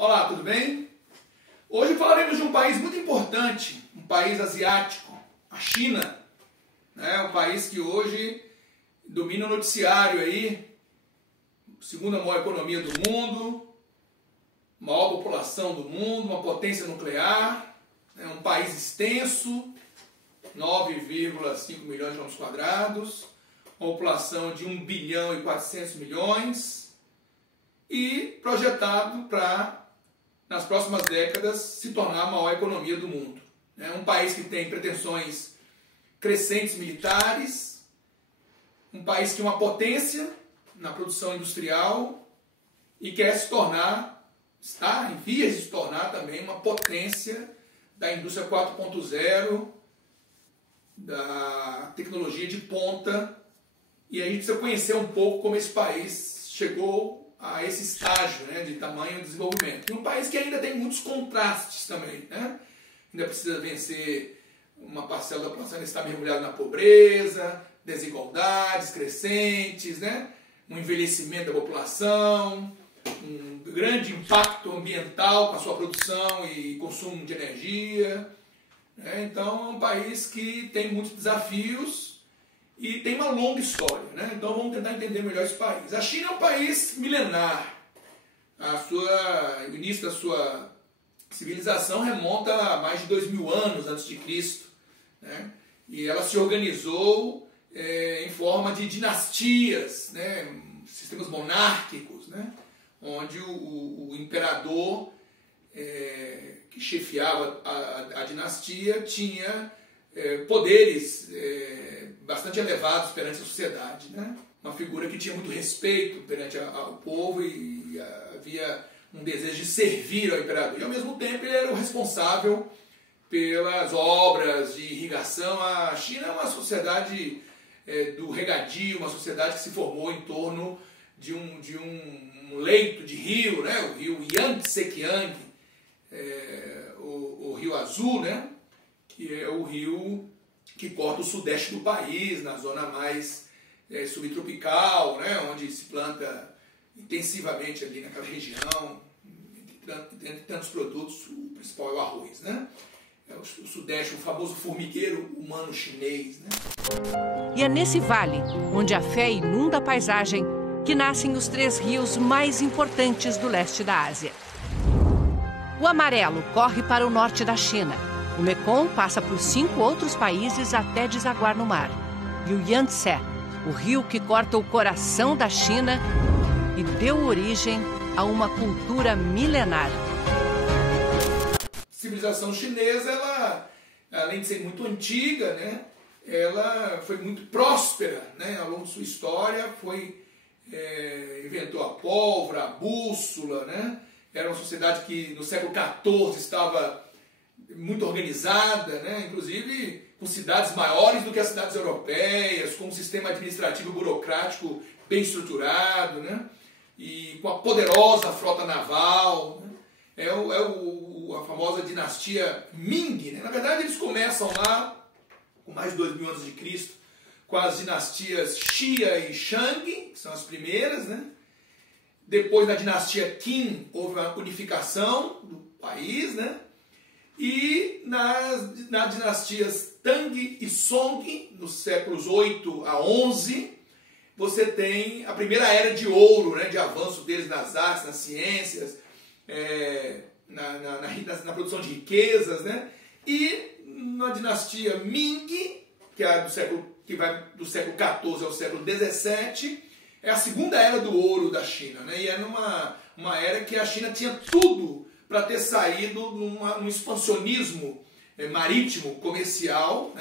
Olá, tudo bem? Hoje falaremos de um país muito importante, um país asiático, a China. Um país que hoje domina o noticiário aí, segunda maior economia do mundo, maior população do mundo, uma potência nuclear, um país extenso, 9,5 milhões de quilômetros quadrados, uma população de 1 bilhão e 400 milhões e projetado para, nas próximas décadas, se tornar a maior economia do mundo. É um país que tem pretensões crescentes militares, um país que é uma potência na produção industrial e quer se tornar, está em vias de se tornar também uma potência da indústria 4.0, da tecnologia de ponta, e a gente precisa conhecer um pouco como esse país chegou a esse estágio, de tamanho e desenvolvimento. E um país que ainda tem muitos contrastes também, ainda precisa vencer uma parcela da população que está mergulhada na pobreza, desigualdades crescentes, um envelhecimento da população, um grande impacto ambiental com a sua produção e consumo de energia. Então é um país que tem muitos desafios e tem uma longa história. Então vamos tentar entender melhor esse país. A China é um país milenar. O início da sua civilização remonta a mais de 2000 anos antes de Cristo. E ela se organizou em forma de dinastias, sistemas monárquicos, onde o imperador que chefiava a dinastia tinha poderes bastante elevados perante a sociedade. Uma figura que tinha muito respeito perante o povo e havia um desejo de servir ao imperador. E ao mesmo tempo ele era o responsável pelas obras de irrigação. A China é uma sociedade do regadio, uma sociedade que se formou em torno de um leito de rio, o rio Yangtze-Kiang, o Rio Azul, que é o rio que corta o sudeste do país, na zona mais subtropical, onde se planta intensivamente ali naquela região, entre tantos produtos, o principal é o arroz. É o sudeste, o famoso formigueiro humano chinês. E é nesse vale, onde a fé inunda a paisagem, que nascem os 3 rios mais importantes do leste da Ásia. O Amarelo corre para o norte da China. O Mekong passa por 5 outros países até desaguar no mar. E o Yangtze, o rio que corta o coração da China e deu origem a uma cultura milenar. A civilização chinesa, ela, além de ser muito antiga, ela foi muito próspera, ao longo de sua história, inventou a pólvora, a bússola, Era uma sociedade que no século XIV estava muito organizada, inclusive com cidades maiores do que as cidades europeias, com um sistema administrativo burocrático bem estruturado, e com a poderosa frota naval. A famosa dinastia Ming. Na verdade, eles começam lá, com mais de 2000 anos de Cristo, com as dinastias Xia e Shang, que são as primeiras, Depois, na dinastia Qin, houve uma unificação do país, E nas dinastias Tang e Song, nos séculos 8 a 11, você tem a primeira era de ouro, de avanço deles nas artes, nas ciências, na produção de riquezas, E na dinastia Ming, que vai do século 14 ao século 17, é a segunda era do ouro da China, E é uma era que a China tinha tudo para ter saído num expansionismo marítimo, comercial,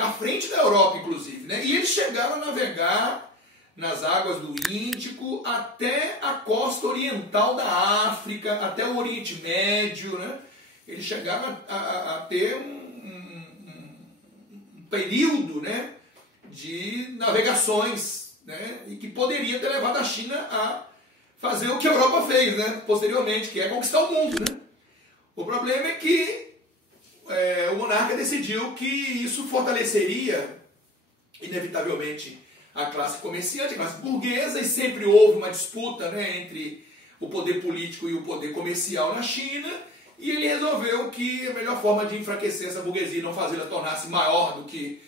à frente da Europa, inclusive. E eles chegaram a navegar nas águas do Índico até a costa oriental da África, até o Oriente Médio. Eles chegaram a ter um período de navegações, e que poderia ter levado a China a fazer o que a Europa fez, posteriormente, que é conquistar o mundo. O problema é que o monarca decidiu que isso fortaleceria, inevitavelmente, a classe comerciante, a classe burguesa, e sempre houve uma disputa entre o poder político e o poder comercial na China, e ele resolveu que a melhor forma de enfraquecer essa burguesia e não fazê-la tornar-se maior do que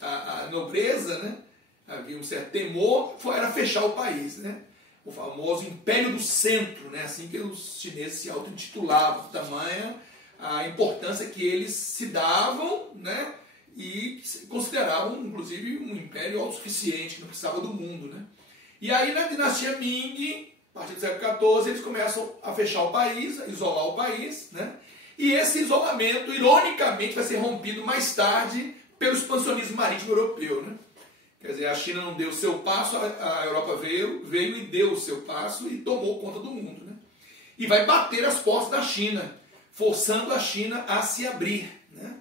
a nobreza, né? Havia um certo temor, era fechar o país, né? O famoso Império do Centro, né? Assim que os chineses se auto-intitulavam, tamanha a importância que eles se davam, né? E consideravam, inclusive, um império autossuficiente, que não precisava do mundo, né? E aí, na dinastia Ming, a partir do século XIV, eles começam a fechar o país, a isolar o país, né? E esse isolamento, ironicamente, vai ser rompido mais tarde pelo expansionismo marítimo europeu, né? Quer dizer, a China não deu o seu passo, a Europa veio e deu o seu passo e tomou conta do mundo, né? E vai bater as portas da China, forçando a China a se abrir, né?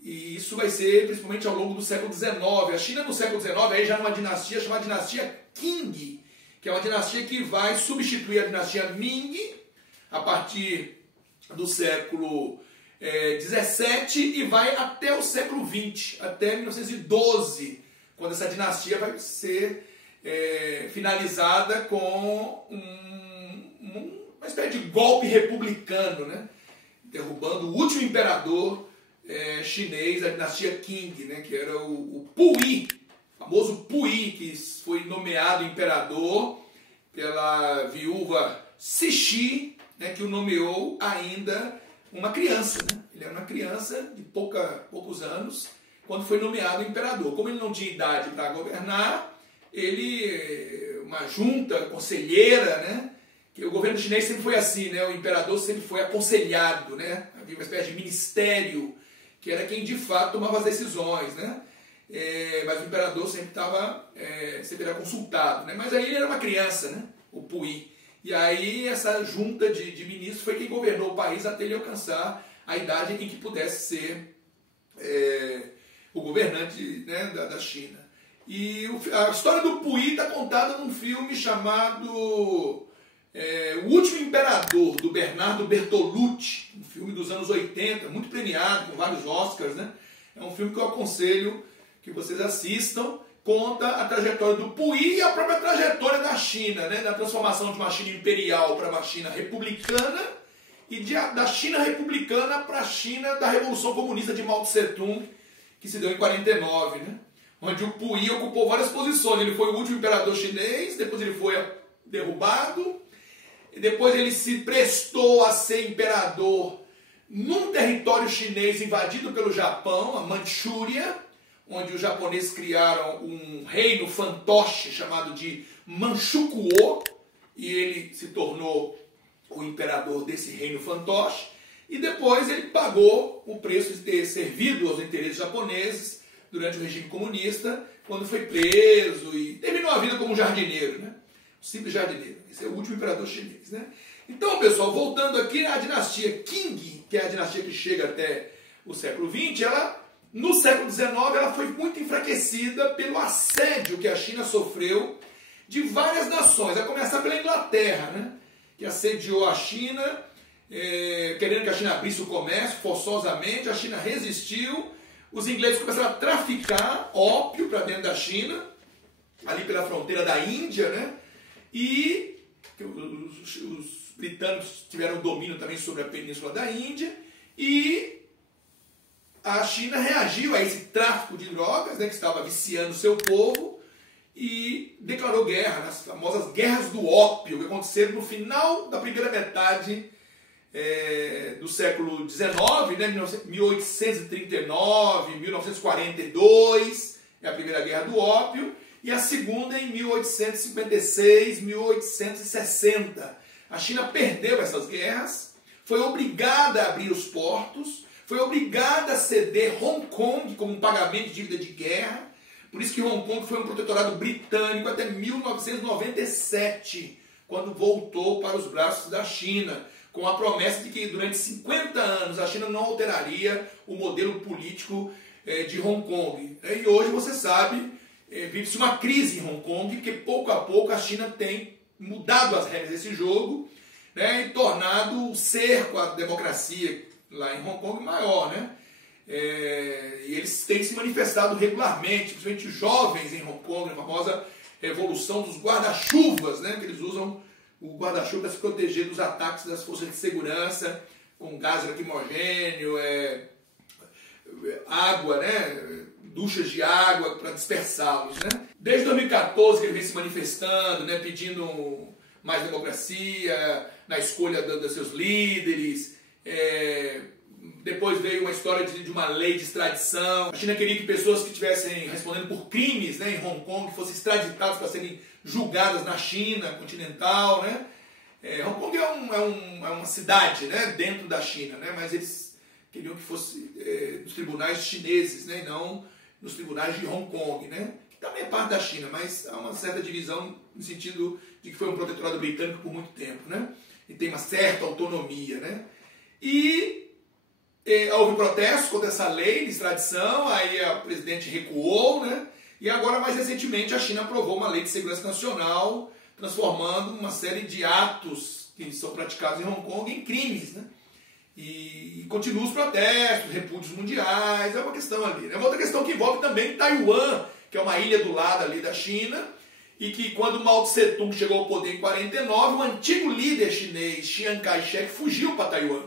E isso vai ser principalmente ao longo do século XIX. A China no século XIX aí já é uma dinastia chamada dinastia Qing, que é uma dinastia que vai substituir a dinastia Ming a partir do século XVII e vai até o século XX, até 1912, quando essa dinastia vai ser finalizada com uma espécie de golpe republicano, né? Derrubando o último imperador chinês, a dinastia Qing, né? Que era o Puyi, o famoso Puyi, que foi nomeado imperador pela viúva Cixi, né? Que o nomeou ainda uma criança, né? Ele era uma criança de poucos anos, quando foi nomeado imperador. Como ele não tinha idade para governar, uma junta conselheira, né? Que o governo chinês sempre foi assim, né? O imperador sempre foi aconselhado, né? Havia uma espécie de ministério, que era quem de fato tomava as decisões, né? Mas o imperador sempre sempre era consultado, né? Mas aí ele era uma criança, né? O Puyi. E aí essa junta de ministros foi quem governou o país até ele alcançar a idade em que pudesse ser o governante, né, da China. E a história do Puyi está contada num filme chamado O Último Imperador, do Bernardo Bertolucci, um filme dos anos 80, muito premiado, com vários Oscars, né? É um filme que eu aconselho que vocês assistam. Conta a trajetória do Puyi e a própria trajetória da China, né? Da transformação de uma China imperial para uma China republicana e da China republicana para a China da Revolução Comunista de Mao Tse-tung, que se deu em 49, né? Onde o Puyi ocupou várias posições. Ele foi o último imperador chinês, depois ele foi derrubado, e depois ele se prestou a ser imperador num território chinês invadido pelo Japão, a Manchúria, onde os japoneses criaram um reino fantoche chamado de Manchukuo, e ele se tornou o imperador desse reino fantoche, e depois ele pagou o preço de ter servido aos interesses japoneses durante o regime comunista, quando foi preso e terminou a vida como jardineiro, né? Um simples jardineiro. Esse é o último imperador chinês, né? Então, pessoal, voltando aqui, a dinastia Qing, que é a dinastia que chega até o século XX, no século XIX, ela foi muito enfraquecida pelo assédio que a China sofreu de várias nações, a começar pela Inglaterra, né? Que assediou a China, querendo que a China abrisse o comércio forçosamente. A China resistiu, os ingleses começaram a traficar ópio para dentro da China, ali pela fronteira da Índia, né? E os britânicos tiveram domínio também sobre a península da Índia, e a China reagiu a esse tráfico de drogas, né, que estava viciando seu povo, e declarou guerra, nas famosas guerras do ópio, que aconteceram no final da primeira metade do século XIX, né, 1839, 1942, é a primeira guerra do ópio, e a segunda em 1856, 1860. A China perdeu essas guerras, foi obrigada a abrir os portos, foi obrigada a ceder Hong Kong como um pagamento de dívida de guerra. Por isso que Hong Kong foi um protetorado britânico até 1997, quando voltou para os braços da China, com a promessa de que durante 50 anos a China não alteraria o modelo político de Hong Kong. E hoje, você sabe, vive-se uma crise em Hong Kong, porque pouco a pouco a China tem mudado as regras desse jogo, né, e tornado o cerco à democracia lá em Hong Kong maior, né? E eles têm se manifestado regularmente, principalmente jovens em Hong Kong, a famosa revolução dos guarda-chuvas, né? Que eles usam o guarda-chuva para se proteger dos ataques das forças de segurança, com gás lacrimogênio, água, né? Duchas de água para dispersá-los, né? Desde 2014 que ele vem se manifestando, né? Pedindo mais democracia na escolha dos seus líderes. Depois veio uma história de uma lei de extradição. A China queria que pessoas que estivessem respondendo por crimes, né, em Hong Kong fossem extraditadas para serem julgadas na China continental, né? Hong Kong é uma cidade, né, dentro da China, né, mas eles queriam que fosse nos tribunais chineses, né, e não nos tribunais de Hong Kong, né, que também é parte da China, mas há uma certa divisão no sentido de que foi um protetorado britânico por muito tempo, né, e tem uma certa autonomia, né, e houve protestos contra essa lei de extradição, aí a presidente recuou, né, e agora mais recentemente a China aprovou uma lei de segurança nacional, transformando uma série de atos que são praticados em Hong Kong em crimes, né? E continuam os protestos, repúdios mundiais, é uma questão ali. É uma outra questão que envolve também Taiwan, que é uma ilha do lado ali da China, e que quando Mao Tse-tung chegou ao poder em 49, o antigo líder chinês Chiang Kai-shek fugiu para Taiwan,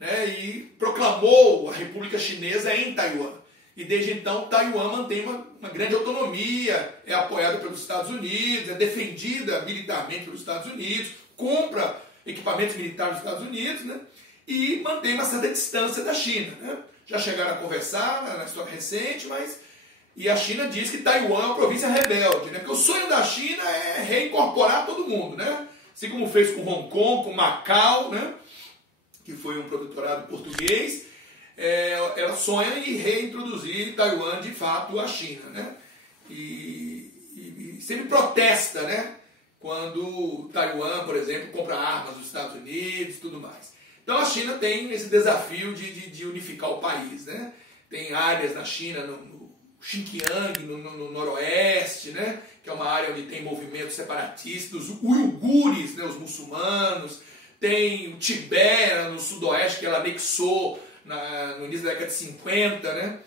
né? E proclamou a República Chinesa em Taiwan. E desde então Taiwan mantém uma grande autonomia, é apoiada pelos Estados Unidos, é defendida militarmente pelos Estados Unidos, compra equipamentos militares dos Estados Unidos, né? E mantém uma certa distância da China, né? Já chegaram a conversar na história recente, e a China diz que Taiwan é uma província rebelde, né? Porque o sonho da China é reincorporar todo mundo, né? Assim como fez com Hong Kong, com Macau, né? Que foi um protetorado português. Ela sonha em reintroduzir Taiwan de fato à China, né? E sempre protesta, né? Quando Taiwan, por exemplo, compra armas dos Estados Unidos e tudo mais. Então a China tem esse desafio de unificar o país, né? Tem áreas na China, no Xinjiang, no noroeste, né? Que é uma área onde tem movimentos separatistas, os uigures, né? Os muçulmanos, tem o Tibete no sudoeste que ela anexou no início da década de 50, né?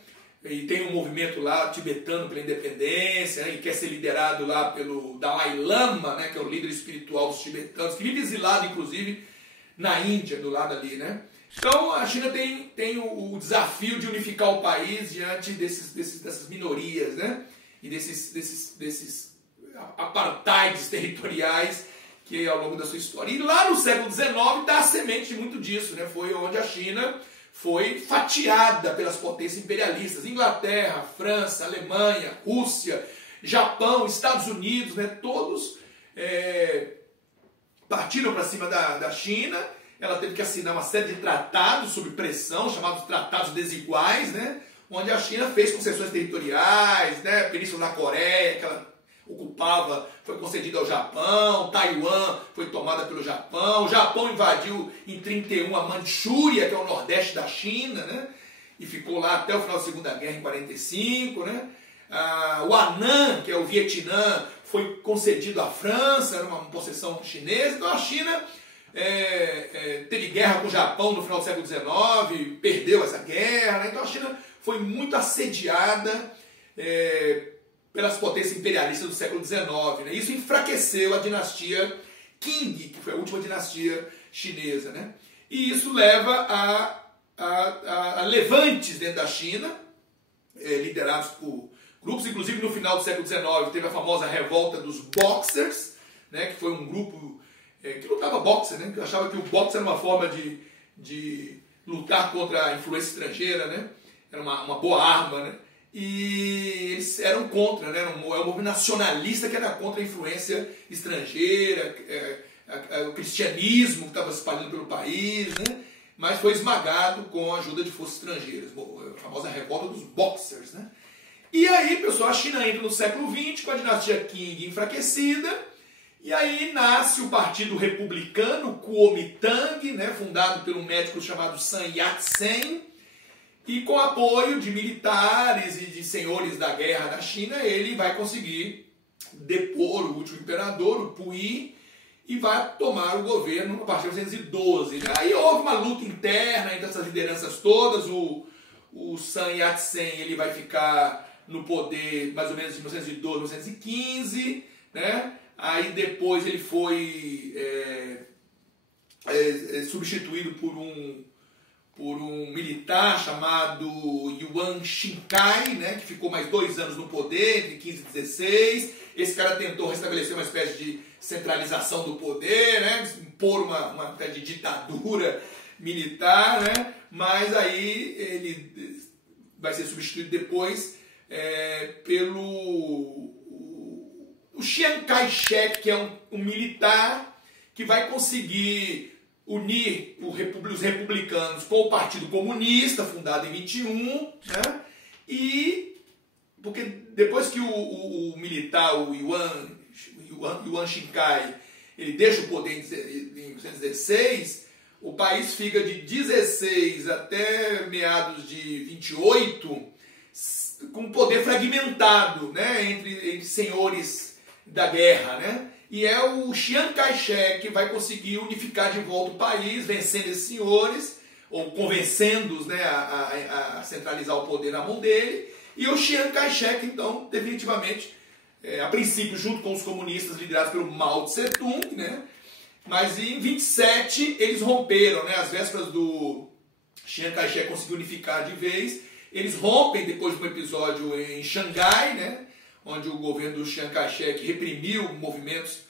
E tem um movimento lá tibetano pela independência, né? E quer ser liderado lá pelo Dalai Lama, né? Que é o líder espiritual dos tibetanos, que vive exilado, inclusive, na Índia, do lado ali, né? Então a China tem o desafio de unificar o país diante dessas minorias, né? E desses apartheids territoriais que ao longo da sua história. E lá no século XIX dá a semente de muito disso, né? Foi onde a China foi fatiada pelas potências imperialistas, Inglaterra, França, Alemanha, Rússia, Japão, Estados Unidos, né? Todos partiram para cima da China. Ela teve que assinar uma série de tratados sob pressão, chamados tratados desiguais, né? Onde a China fez concessões territoriais, né? A Península da Coreia, que ela ocupava, foi concedida ao Japão, Taiwan foi tomada pelo Japão, o Japão invadiu em 31 a Manchúria, que é o nordeste da China, né? E ficou lá até o final da Segunda Guerra em 45, né? O Annan, que é o Vietnã, foi concedido à França, era uma possessão chinesa. Então a China teve guerra com o Japão no final do século XIX, perdeu essa guerra, né? Então a China foi muito assediada pelas potências imperialistas do século XIX, né? Isso enfraqueceu a dinastia Qing, que foi a última dinastia chinesa, né? E isso leva a levantes dentro da China, liderados por grupos, inclusive no final do século XIX teve a famosa revolta dos Boxers, né? Que foi um grupo que lutava boxe, né? Que achava que o boxe era uma forma de lutar contra a influência estrangeira, né? Era uma boa arma, né? E eles eram contra, né? É um movimento nacionalista que era contra a influência estrangeira, o cristianismo que estava se espalhando pelo país, né? Mas foi esmagado com a ajuda de forças estrangeiras, a famosa revolta dos Boxers, né? E aí, pessoal, a China entra no século XX com a dinastia Qing enfraquecida, e aí nasce o Partido Republicano Kuomintang, né? Fundado por um médico chamado Sun Yat-sen, e com apoio de militares e de senhores da guerra da China, ele vai conseguir depor o último imperador, o Puyi, e vai tomar o governo a partir de 1912. Aí houve uma luta interna entre essas lideranças todas. O Sun Yat-sen ele vai ficar no poder mais ou menos de 1912 a 1915. Né? Aí depois ele foi substituído por um militar chamado Yuan Shikai, né, que ficou mais 2 anos no poder, entre 15 e 16. Esse cara tentou restabelecer uma espécie de centralização do poder, né, impor uma espécie de ditadura militar, né, mas aí ele vai ser substituído depois pelo o Chiang Kai-shek, que é um militar que vai conseguir unir os republicanos com o Partido Comunista, fundado em 21, né? E porque depois que o militar, o Yuan Shikai, ele deixa o poder em 1916, o país fica de 16 até meados de 28 com poder fragmentado, né? entre senhores da guerra, né? E é o Chiang Kai-shek que vai conseguir unificar de volta o país, vencendo esses senhores, ou convencendo-os, né, a centralizar o poder na mão dele. E o Chiang Kai-shek, então, definitivamente, a princípio, junto com os comunistas liderados pelo Mao Tse-tung, né? Mas em 27 eles romperam, né? Às vésperas do Chiang Kai-shek conseguir unificar de vez, eles rompem depois de um episódio em Xangai, né? Onde o governo do Chiang Kai-shek reprimiu movimentos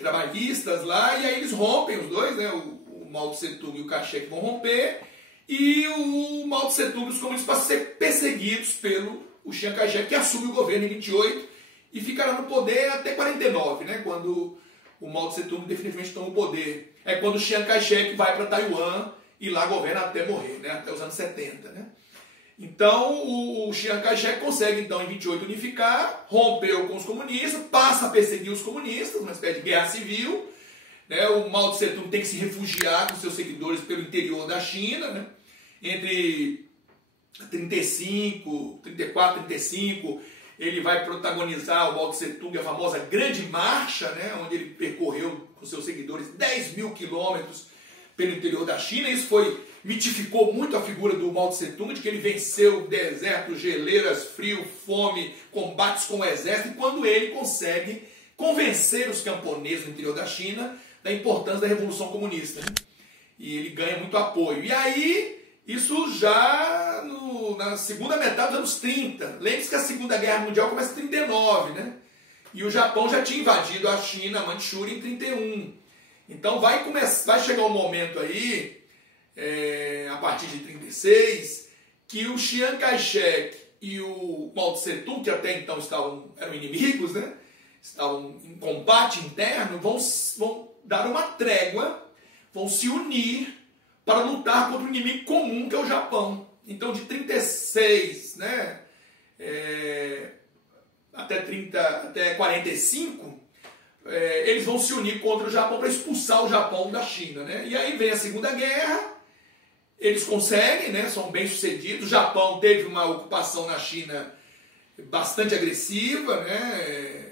trabalhistas lá, e aí eles rompem os dois, né? O Mao Tse-tung e o Kai-shek vão romper, e o Mao Tse-tung e os comunistas passam a ser perseguidos pelo Chiang Kai-shek, que assume o governo em 28 e ficará no poder até 49, né? Quando o Mao Tse-tung definitivamente toma o poder. É quando o Chiang Kai-shek vai para Taiwan e lá governa até morrer, né? Até os anos 70, né? Então, o Chiang Kai-shek consegue, então, em 28 unificar, rompeu com os comunistas, passa a perseguir os comunistas, uma espécie de guerra civil, né? O Mao Tse-tung tem que se refugiar com seus seguidores pelo interior da China, né? Entre 34, 35, ele vai protagonizar, o Mao Tse-tung, a famosa Grande Marcha, né? Onde ele percorreu com seus seguidores 10.000 quilômetros pelo interior da China. Isso mitificou muito a figura do Mao Tse-tung, de que ele venceu desertos, geleiras, frio, fome, combates com o exército, e quando ele consegue convencer os camponeses do interior da China da importância da Revolução Comunista, né? E ele ganha muito apoio. E aí, isso já na segunda metade dos anos 30. Lembre-se que a Segunda Guerra Mundial começa em 39, né? E o Japão já tinha invadido a China, a Manchúria, em 31. Então vai chegar um momento aí, a partir de 36, que o Chiang Kai-shek e o Mao Tse-tung, que até então eram inimigos, né? Estavam em combate interno, vão dar uma trégua, vão se unir para lutar contra um inimigo comum, que é o Japão. Então, de 36, né, até 45, eles vão se unir contra o Japão para expulsar o Japão da China, né? E aí vem a Segunda Guerra, eles conseguem, né, são bem-sucedidos. O Japão teve uma ocupação na China bastante agressiva, né?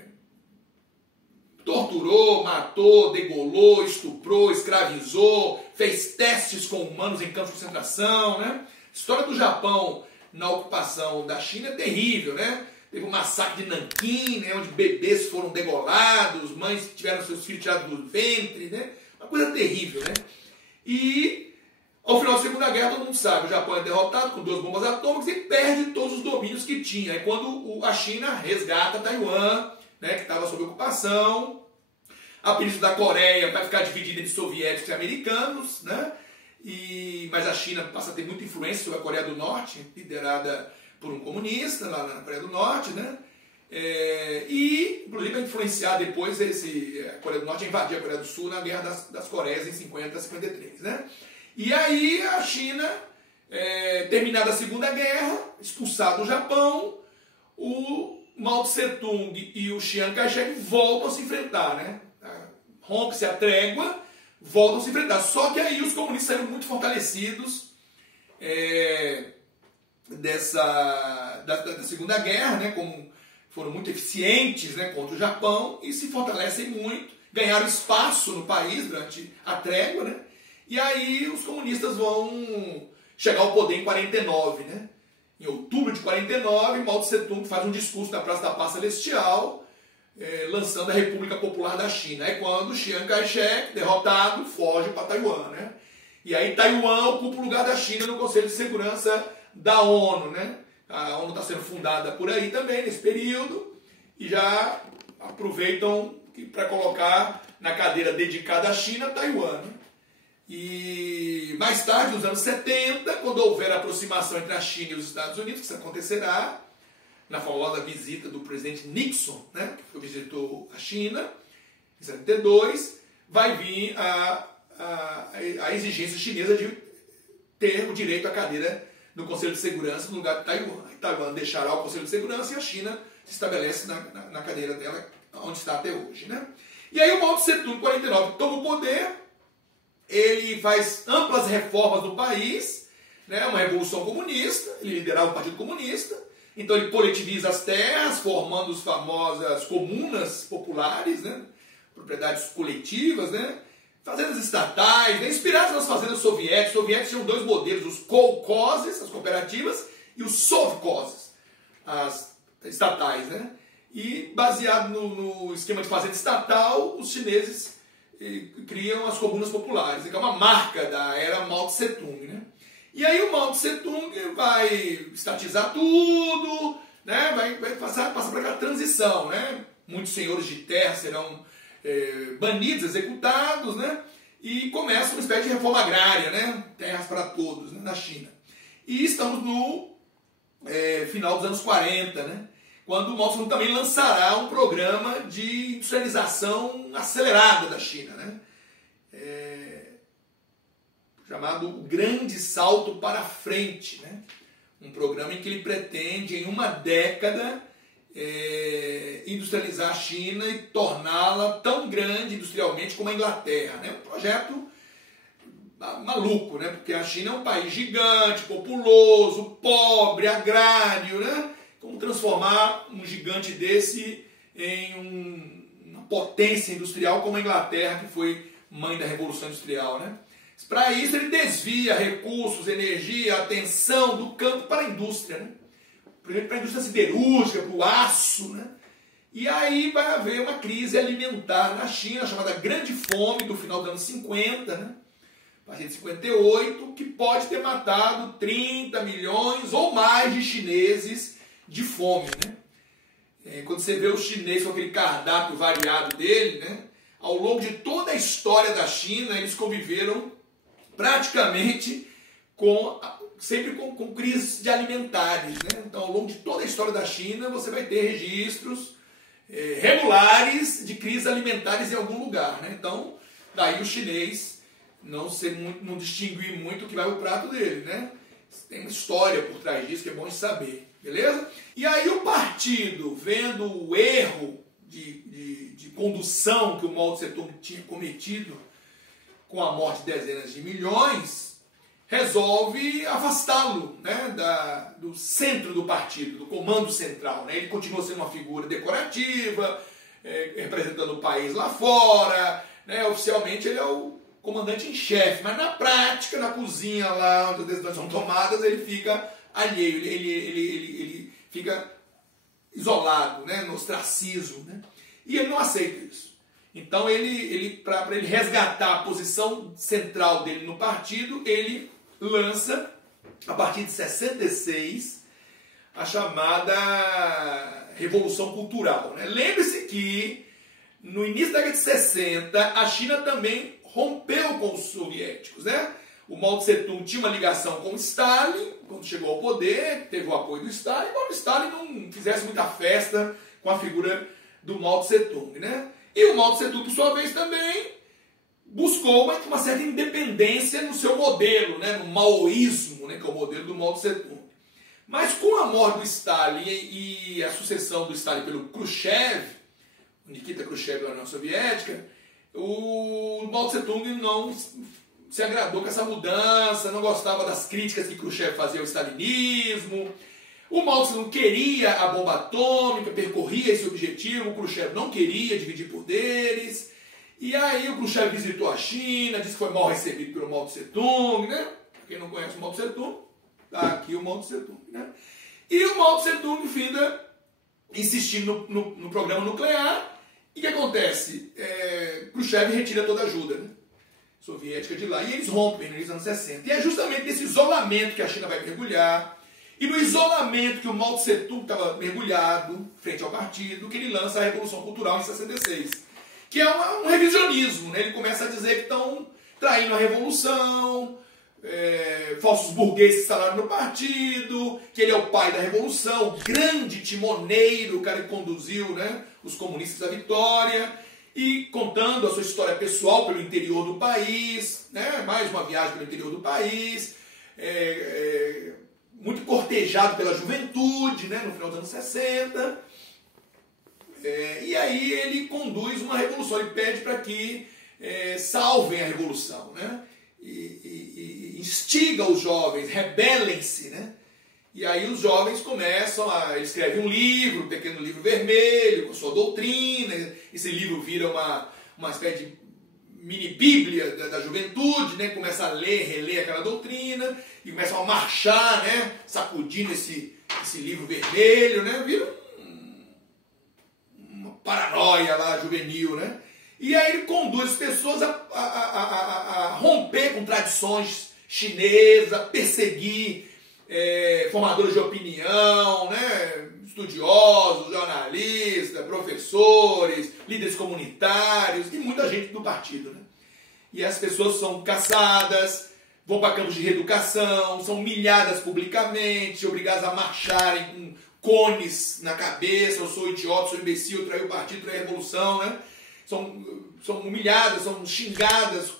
Torturou, matou, degolou, estuprou, escravizou, fez testes com humanos em campos de concentração, né? A história do Japão na ocupação da China é terrível, né? Teve um massacre de Nanquim, né, onde bebês foram degolados, mães tiveram seus filhos tirados do ventre, né? Uma coisa terrível, né? E ao final da Segunda Guerra, todo mundo sabe, o Japão é derrotado com 2 bombas atômicas e perde todos os domínios que tinha. É quando a China resgata Taiwan, né, que estava sob ocupação. A Península da Coreia vai ficar dividida entre soviéticos e americanos, né? Mas a China passa a ter muita influência sobre a Coreia do Norte, liderada por um comunista lá na Coreia do Norte, né? E, inclusive, vai influenciar depois a Coreia do Norte a invadir a Coreia do Sul na Guerra das Coreias em 50 a 53, né? E aí a China, terminada a Segunda Guerra, expulsado o Japão, o Mao Tse-tung e o Chiang Kai-shek voltam a se enfrentar, né? Rompe-se a trégua, voltam a se enfrentar. Só que aí os comunistas saíram muito fortalecidos da Segunda Guerra, né? Como foram muito eficientes, né, contra o Japão, e se fortalecem muito, ganharam espaço no país durante a trégua, né? E aí os comunistas vão chegar ao poder em 49, né? Em outubro de 49, Mao Tse-tung faz um discurso na Praça da Paz Celestial, lançando a República Popular da China. É quando Chiang Kai-shek, derrotado, foge para Taiwan, né? E aí Taiwan ocupa o lugar da China no Conselho de Segurança da ONU, né? A ONU está sendo fundada por aí também, nesse período, e já aproveitam para colocar na cadeira dedicada à China, Taiwan, né? E mais tarde, nos anos 70, quando houver a aproximação entre a China e os Estados Unidos, que isso acontecerá na famosa visita do presidente Nixon, né, que visitou a China, em 72, vai vir a exigência chinesa de ter o direito à cadeira no Conselho de Segurança no lugar de Taiwan. Taiwan deixará o Conselho de Segurança e a China se estabelece na cadeira dela, onde está até hoje, né? E aí o Mao Tse Tung, em 49, toma o poder, ele faz amplas reformas no país, né, uma revolução comunista, ele liderava o Partido Comunista, então ele coletiviza as terras, formando as famosas comunas populares, né, propriedades coletivas, né, fazendas estatais, né, inspiradas nas fazendas soviéticas. Os soviéticos tinham dois modelos, os kolkhozes, as cooperativas, e os sovkhozes, as estatais, né? E baseado no esquema de fazenda estatal, os chineses criam as comunas populares, que é uma marca da era Mao Tse Tung, né? E aí o Mao Tse Tung vai estatizar tudo, né? vai passar por aquela transição, né? Muitos senhores de terra serão banidos, executados, né? E começa uma espécie de reforma agrária, né? Terras para todos, né? Na China. E estamos no final dos anos 40, né? Quando o Mao Tse Tung também lançará um programa de industrialização acelerada da China, né? Chamado o Grande Salto para Frente, né? Um programa em que ele pretende, em uma década, industrializar a China e torná-la tão grande industrialmente como a Inglaterra, né? Um projeto maluco, né? Porque a China é um país gigante, populoso, pobre, agrário, né? Como transformar um gigante desse em uma potência industrial como a Inglaterra, que foi mãe da Revolução Industrial, né? Para isso ele desvia recursos, energia, atenção do campo para a indústria, né? Por exemplo, para a indústria siderúrgica, para o aço, né? E aí vai haver uma crise alimentar na China, chamada Grande Fome, do final dos anos 50, né? A partir de 58, que pode ter matado 30 milhões ou mais de chineses de fome, né? Quando você vê os chineses com aquele cardápio variado dele, né? Ao longo de toda a história da China, eles conviveram praticamente sempre com crises de alimentares, né? Então, ao longo de toda a história da China, você vai ter registros regulares de crises alimentares em algum lugar, né? Então, daí o chinês não distinguir muito o que vai no prato dele, né? Tem uma história por trás disso que é bom de saber, beleza? E aí o partido, vendo o erro de condução que o Mao Tse Tung tinha cometido com a morte de dezenas de milhões, resolve afastá-lo, né, do centro do partido, do comando central, né? Ele continua sendo uma figura decorativa, representando o país lá fora, né? Oficialmente ele é o comandante em chefe, mas na prática, na cozinha lá, onde as decisões são tomadas, ele fica alheio, ele fica isolado, né, no ostracismo, né? E ele não aceita isso. Então, para ele resgatar a posição central dele no partido, ele lança, a partir de 66, a chamada Revolução Cultural, né? Lembre-se que, no início da década de 60, a China também rompeu com os soviéticos, né? O Mao Tse Tung tinha uma ligação com o Stalin, quando chegou ao poder, teve o apoio do Stalin, embora o Stalin não fizesse muita festa com a figura do Mao Tse Tung, né? E o Mao Tse Tung, por sua vez, também buscou uma certa independência no seu modelo, né? No maoísmo, né? Que é o modelo do Mao Tse Tung. Mas com a morte do Stalin e a sucessão do Stalin pelo Khrushchev, Nikita Khrushchev da União Soviética, o Mao Tse Tung não se agradou com essa mudança, não gostava das críticas que Khrushchev fazia ao stalinismo. O Mao Tse Tung queria a bomba atômica, percorria esse objetivo, o Khrushchev não queria dividir poderes. E aí o Khrushchev visitou a China, disse que foi mal recebido pelo Mao Tse Tung, né? Pra quem não conhece o Mao Tse Tung, tá aqui o Mao Tse Tung, né? E o Mao Tse Tung finda insistindo no programa nuclear. E o que acontece? Khrushchev retira toda a ajuda, né, soviética de lá, e eles rompem nos anos 60. E é justamente nesse isolamento que a China vai mergulhar, e no isolamento que o Mao Tse Tung estava mergulhado, frente ao partido, que ele lança a Revolução Cultural em 66. Que é um revisionismo, né? Ele começa a dizer que estão traindo a Revolução, falsos burgueses que instalaram no partido, que ele é o pai da Revolução, o grande timoneiro, o cara que conduziu, né, os comunistas à vitória, e contando a sua história pessoal pelo interior do país, né, mais uma viagem pelo interior do país, muito cortejado pela juventude, né, no final dos anos 60. E aí ele conduz uma revolução, ele pede para que salvem a revolução, né? E instiga os jovens, rebelem-se, né? E aí os jovens começam ele escreve um livro, um pequeno livro vermelho, com sua doutrina. Esse livro vira uma espécie de mini bíblia da juventude, né? Começa a ler, reler aquela doutrina, e começam a marchar, né? Sacudindo esse livro vermelho, né? Vira uma paranoia lá juvenil, né? E aí ele conduz as pessoas a romper com tradições chinesas, a perseguir formadores de opinião, né, estudiosos, jornalistas, professores, líderes comunitários e muita gente do partido, né? E as pessoas são caçadas, vão para campos de reeducação, são humilhadas publicamente, obrigadas a marcharem com cones na cabeça: eu sou idiota, sou imbecil, traí o partido, traí a revolução, né? São humilhadas, são xingadas,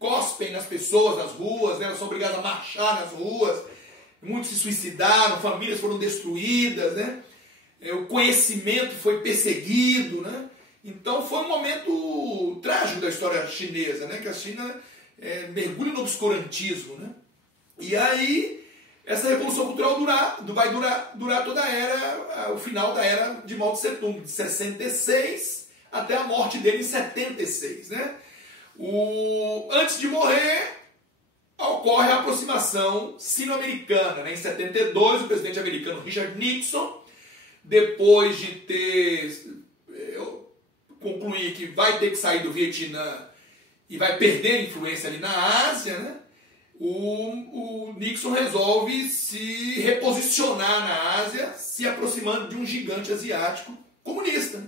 cospem nas pessoas nas ruas, né? Elas são obrigadas a marchar nas ruas, muitos se suicidaram, famílias foram destruídas, né? O conhecimento foi perseguido, né? Então foi um momento trágico da história chinesa, né? Que a China mergulha no obscurantismo, né? E aí essa revolução cultural vai durar toda a era, o final da era de Mao Tse Tung, de 66 até a morte dele em 76, né? Antes de morrer, ocorre a aproximação sino-americana, né? Em 72, o presidente americano Richard Nixon, depois de concluir que vai ter que sair do Vietnã e vai perder influência ali na Ásia, né? O Nixon resolve se reposicionar na Ásia, se aproximando de um gigante asiático comunista, né?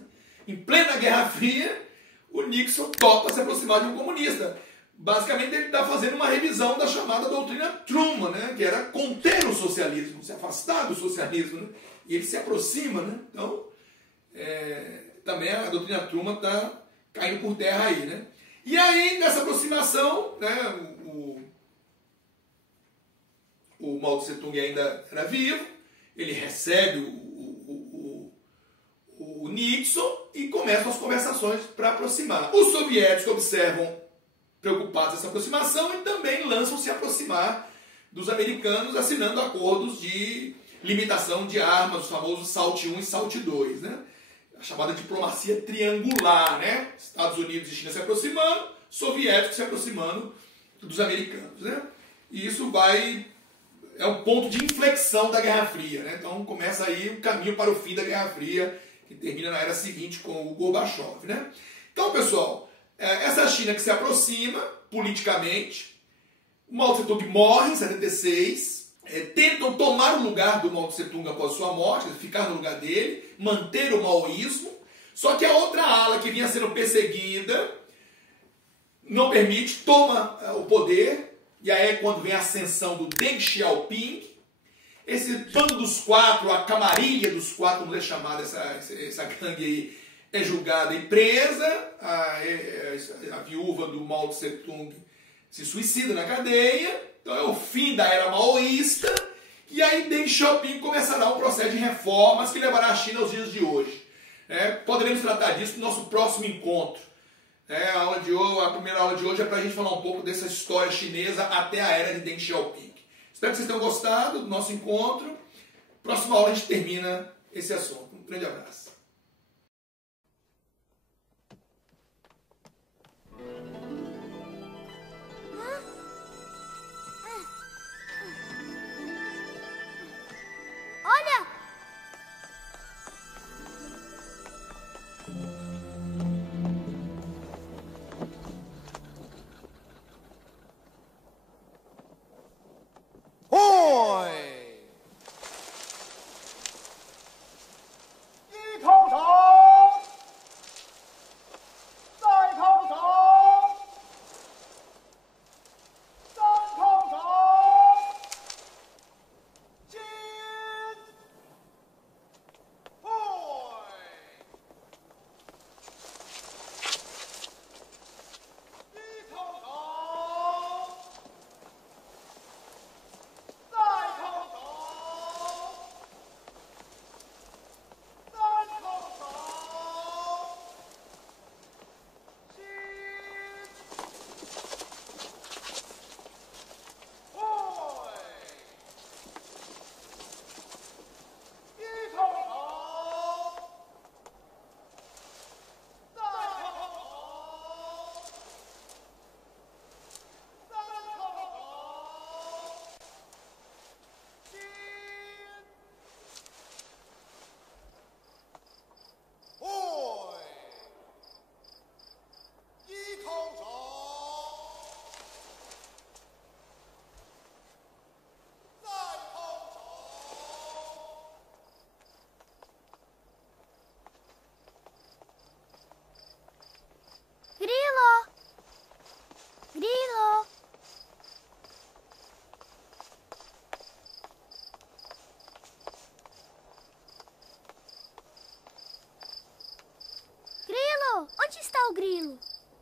Em plena Guerra Fria, o Nixon topa se aproximar de um comunista. Basicamente ele está fazendo uma revisão da chamada doutrina Truman, né? Que era conter o socialismo, se afastar do socialismo, né? E ele se aproxima, né? Então, também a doutrina Truman está caindo por terra aí, né? E aí, nessa aproximação, né, o Mao Tse Tung ainda era vivo, ele recebe o Nixon e começam as conversações para aproximar. Os soviéticos observam preocupados essa aproximação e também lançam se aproximar dos americanos, assinando acordos de limitação de armas, os famosos SALT I e SALT II, né? A chamada diplomacia triangular, né? Estados Unidos e China se aproximando, soviéticos se aproximando dos americanos, né? E isso é um ponto de inflexão da Guerra Fria, né? Então começa aí o caminho para o fim da Guerra Fria, que termina na era seguinte com o Gorbachev, né? Então, pessoal, essa China que se aproxima politicamente, o Mao Tse Tung morre em 76, tentam tomar o lugar do Mao Tse Tung após sua morte, ficar no lugar dele, manter o maoísmo, só que a outra ala que vinha sendo perseguida não permite, toma o poder, e aí é quando vem a ascensão do Deng Xiaoping. Esse bando dos quatro, a camarilha dos quatro, como é chamada essa gangue aí, é julgada e presa. A viúva do Mao Tse Tung se suicida na cadeia. Então é o fim da era maoísta. E aí Deng Xiaoping começará um processo de reformas que levará a China aos dias de hoje. Poderemos tratar disso no nosso próximo encontro. A primeira aula de hoje é para a gente falar um pouco dessa história chinesa até a era de Deng Xiaoping. Espero que vocês tenham gostado do nosso encontro. Próxima aula a gente termina esse assunto. Um grande abraço. Olha!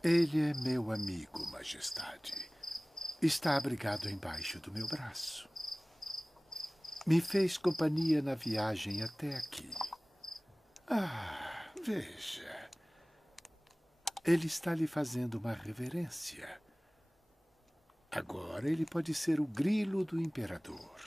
Ele é meu amigo, Majestade. Está abrigado embaixo do meu braço. Me fez companhia na viagem até aqui. Ah, veja. Ele está lhe fazendo uma reverência. Agora ele pode ser o grilo do imperador.